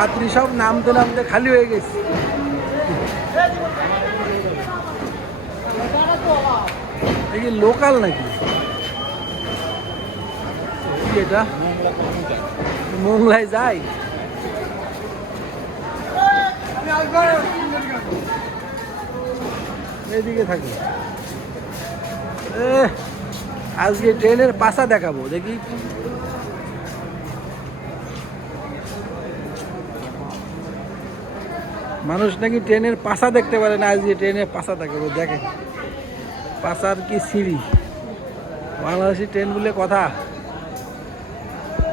যাত্রী সব নামতে নামতে খালি হয়ে গেছে। এই যে লোকাল নাকি এটা? মোংলায় যায়। এইদিকে থাকে। আজকে ট্রেনের পাশা দেখাবো, দেখি। মানুষ নাকি ট্রেনের পাশা দেখতে পারে না, আজকে ট্রেনের পাশা দেখাবো। দেখেন পাশার কি সিঁড়ি, বাংলাদেশি ট্রেন বলে কথা।